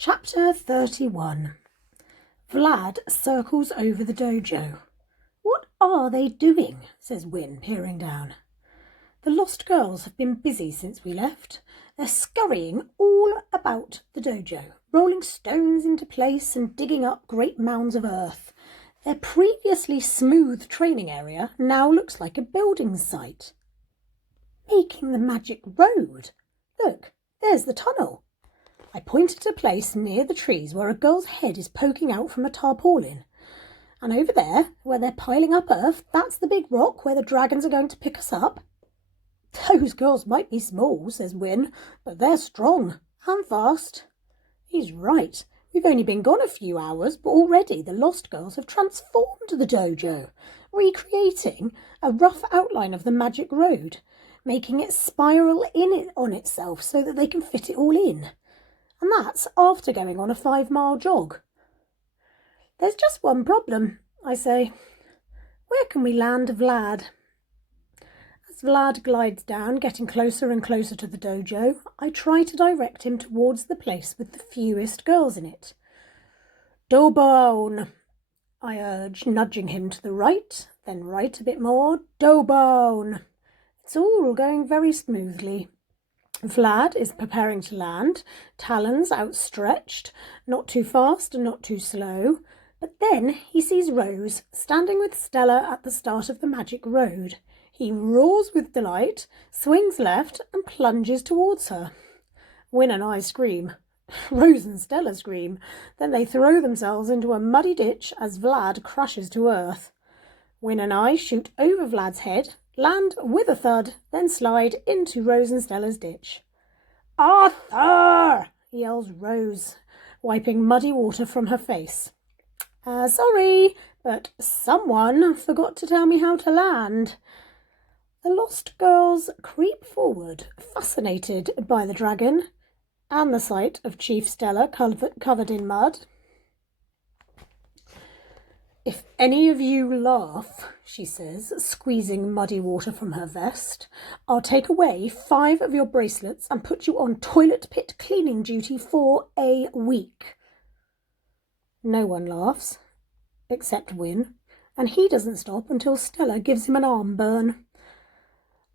Chapter 31. Vlad circles over the dojo. "What are they doing?" says Win, peering down. "The lost girls have been busy since we left. They're scurrying all about the dojo, rolling stones into place and digging up great mounds of earth. Their previously smooth training area now looks like a building site. Making the magic road. Look, there's the tunnel." I pointed to a place near the trees where a girl's head is poking out from a tarpaulin. "And over there, where they're piling up earth, that's the big rock where the dragons are going to pick us up." "Those girls might be small," says Win, "but they're strong and fast." He's right. We've only been gone a few hours, but already the lost girls have transformed the dojo, recreating a rough outline of the magic road, making it spiral on itself so that they can fit it all in. And that's after going on a 5-mile jog. "There's just one problem," I say. "Where can we land Vlad?" As Vlad glides down, getting closer and closer to the dojo, I try to direct him towards the place with the fewest girls in it. "Dobone," I urge, nudging him to the right, then right a bit more. "Dobone." It's all going very smoothly. Vlad is preparing to land, talons outstretched, not too fast and not too slow. But then he sees Rose standing with Stella at the start of the magic road. He roars with delight, swings left and plunges towards her. Win and I scream. Rose and Stella scream. Then they throw themselves into a muddy ditch as Vlad crashes to earth. Win and I shoot over Vlad's head, land with a thud, then slide into Rose and Stella's ditch. "Arthur!" yells Rose, wiping muddy water from her face. Sorry, but someone forgot to tell me how to land." The lost girls creep forward, fascinated by the dragon and the sight of Chief Stella covered in mud. "If any of you laugh," she says, squeezing muddy water from her vest, "I'll take away 5 of your bracelets and put you on toilet pit cleaning duty for a week." No one laughs, except Win, and he doesn't stop until Stella gives him an arm burn.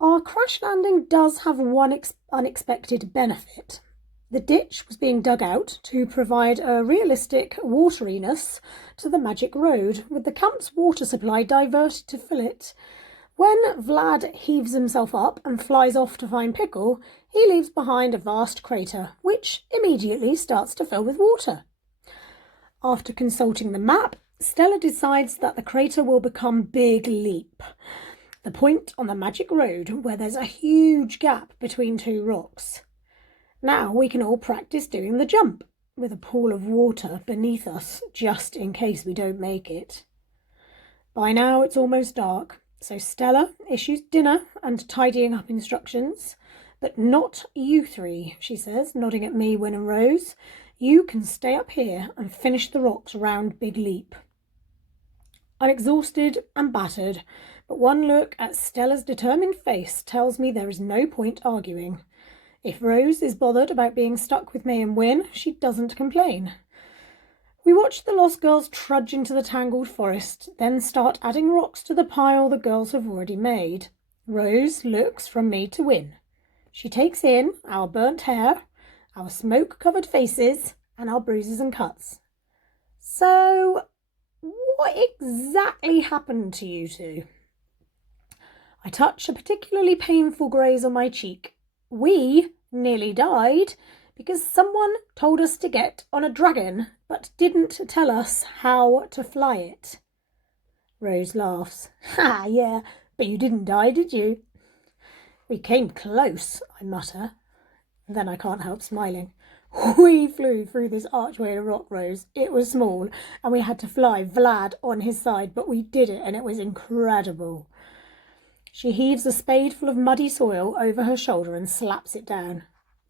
Our crash landing does have one unexpected benefit. The ditch was being dug out to provide a realistic wateriness to the magic road, with the camp's water supply diverted to fill it. When Vlad heaves himself up and flies off to find Pickle, he leaves behind a vast crater, which immediately starts to fill with water. After consulting the map, Stella decides that the crater will become Big Leap, the point on the magic road where there's a huge gap between 2 rocks. Now we can all practice doing the jump, with a pool of water beneath us, just in case we don't make it. By now it's almost dark, so Stella issues dinner and tidying up instructions. "But not you 3, she says, nodding at me, Win and Rose. "You can stay up here and finish the rocks round Big Leap." I'm exhausted and battered, but one look at Stella's determined face tells me there is no point arguing. If Rose is bothered about being stuck with me and Win, she doesn't complain. We watch the lost girls trudge into the tangled forest, then start adding rocks to the pile the girls have already made. Rose looks from me to Win. She takes in our burnt hair, our smoke-covered faces, and our bruises and cuts. "So, what exactly happened to you 2? I touch a particularly painful graze on my cheek. "We nearly died because someone told us to get on a dragon, but didn't tell us how to fly it." Rose laughs. "Ha, yeah, but you didn't die, did you?" "We came close," I mutter. Then I can't help smiling. "We flew through this archway of rock, Rose. It was small, and we had to fly Vlad on his side, but we did it, and it was incredible." She heaves a spadeful of muddy soil over her shoulder and slaps it down.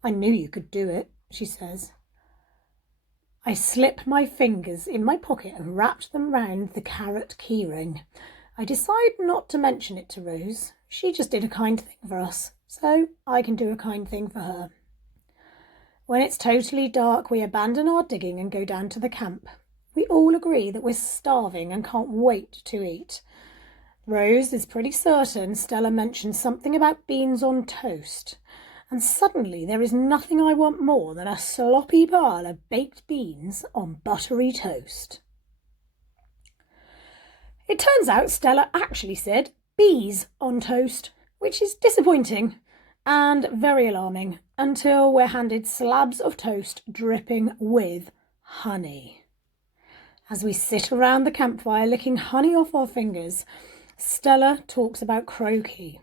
"I knew you could do it," she says. I slip my fingers in my pocket and wrap them round the carrot keyring. I decide not to mention it to Rose. She just did a kind thing for us, so I can do a kind thing for her. When it's totally dark, we abandon our digging and go down to the camp. We all agree that we're starving and can't wait to eat. Rose is pretty certain Stella mentioned something about beans on toast, and suddenly there is nothing I want more than a sloppy pile of baked beans on buttery toast. It turns out Stella actually said bees on toast, which is disappointing and very alarming until we're handed slabs of toast dripping with honey. As we sit around the campfire licking honey off our fingers, Stella talks about Croaky.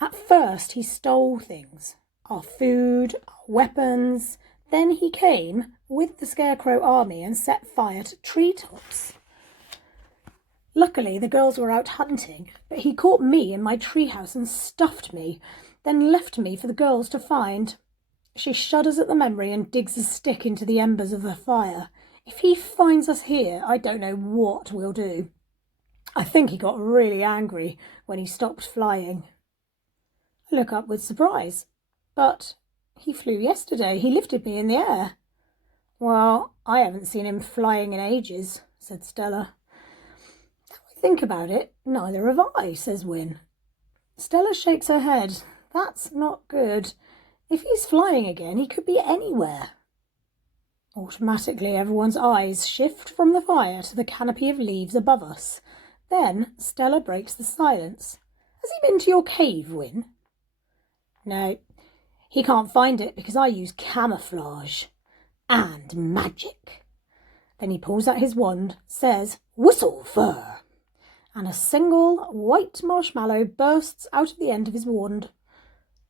At first he stole things, our food, our weapons. Then he came with the Scarecrow army and set fire to treetops. Luckily the girls were out hunting, but he caught me in my treehouse and stuffed me, then left me for the girls to find. She shudders at the memory and digs a stick into the embers of the fire. If he finds us here, I don't know what we'll do. I think he got really angry when he stopped flying. I look up with surprise. But he flew yesterday. He lifted me in the air. Well, I haven't seen him flying in ages, said Stella. Now I think about it, neither have I, says Win. Stella shakes her head. That's not good. If he's flying again, he could be anywhere. Automatically, everyone's eyes shift from the fire to the canopy of leaves above us. Then Stella breaks the silence. Has he been to your cave, Win? No, he can't find it because I use camouflage and magic. Then he pulls out his wand, says, "Whistle, fur," and a single white marshmallow bursts out of the end of his wand.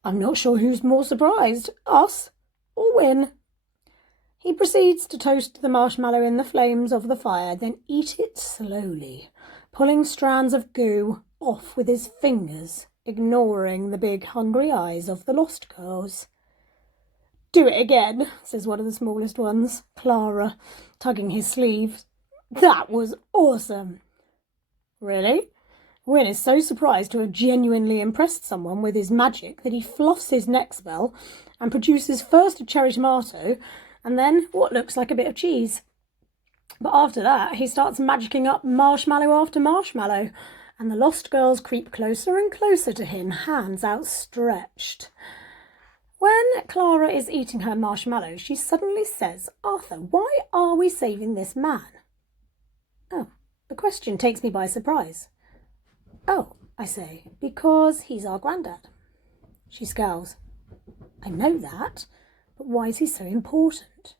I'm not sure who's more surprised, us or Win. He proceeds to toast the marshmallow in the flames of the fire, then eat it slowly, pulling strands of goo off with his fingers, ignoring the big hungry eyes of the lost girls. "Do it again," says one of the smallest ones, Clara, tugging his sleeve. "That was awesome." Really? Win is so surprised to have genuinely impressed someone with his magic that he fluffs his neck spell and produces first a cherry tomato and then what looks like a bit of cheese. But after that, he starts magicking up marshmallow after marshmallow, and the lost girls creep closer and closer to him, hands outstretched. When Clara is eating her marshmallow, she suddenly says, "Arthur, why are we saving this man?" Oh, the question takes me by surprise. "Oh," I say, "because he's our granddad." She scowls. "I know that, but why is he so important?"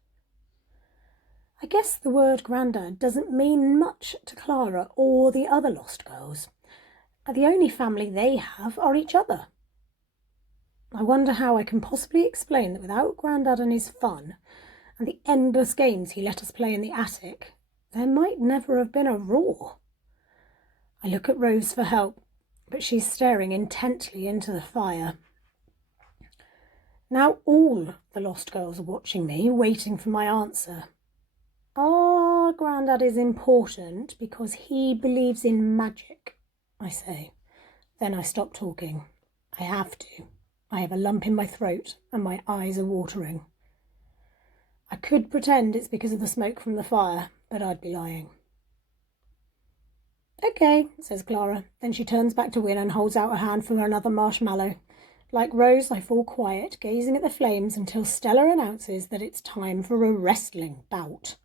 I guess the word granddad doesn't mean much to Clara or the other lost girls. The only family they have are each other. I wonder how I can possibly explain that without Grandad and his fun, and the endless games he let us play in the attic, there might never have been a roar. I look at Rose for help, but she's staring intently into the fire. Now all the lost girls are watching me, waiting for my answer. Our Grandad is important because he believes in magic, I say. Then I stop talking. I have to. I have a lump in my throat and my eyes are watering. I could pretend it's because of the smoke from the fire, but I'd be lying. "Okay," says Clara. Then she turns back to Win and holds out a hand for another marshmallow. Like Rose, I fall quiet, gazing at the flames until Stella announces that it's time for a wrestling bout.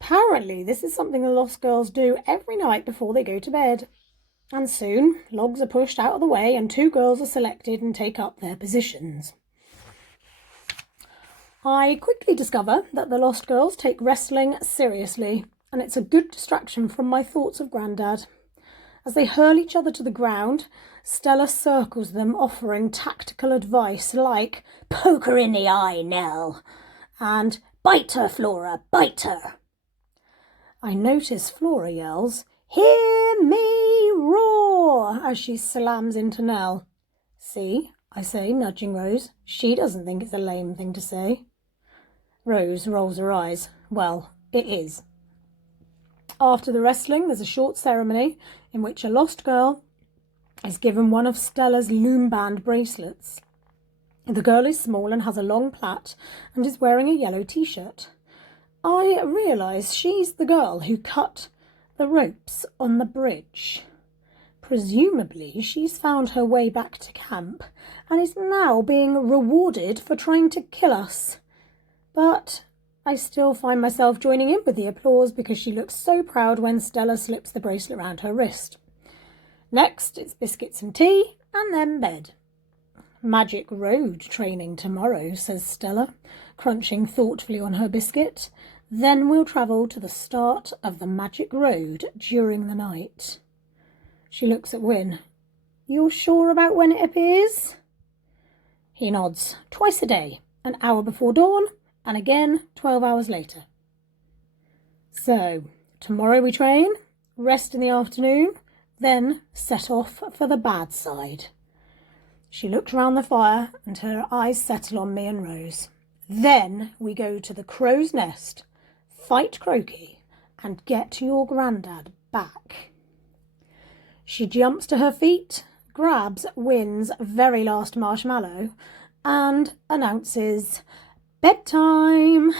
Apparently, this is something the Lost Girls do every night before they go to bed. And soon, logs are pushed out of the way and 2 girls are selected and take up their positions. I quickly discover that the Lost Girls take wrestling seriously, and it's a good distraction from my thoughts of Grandad. As they hurl each other to the ground, Stella circles them, offering tactical advice like, "Poke her in the eye, Nell," and "Bite her, Flora, bite her." I notice Flora yells, "Hear me roar," as she slams into Nell. "See," I say, nudging Rose. She doesn't think it's a lame thing to say. Rose rolls her eyes. Well, it is. After the wrestling, there's a short ceremony in which a lost girl is given one of Stella's loom band bracelets. The girl is small and has a long plait and is wearing a yellow t-shirt. I realise she's the girl who cut the ropes on the bridge. Presumably she's found her way back to camp and is now being rewarded for trying to kill us. But I still find myself joining in with the applause because she looks so proud when Stella slips the bracelet around her wrist. Next, it's biscuits and tea, and then bed. Magic road training tomorrow, says Stella, crunching thoughtfully on her biscuit. Then we'll travel to the start of the magic road during the night. She looks at Wynne. You're sure about when it appears? He nods. Twice a day, an hour before dawn, and again 12 hours later. So, tomorrow we train, rest in the afternoon, then set off for the bad side. She looked round the fire and her eyes settle on me and Rose. Then we go to the crow's nest, fight Croaky, and get your granddad back. She jumps to her feet, grabs Wynne's very last marshmallow, and announces bedtime.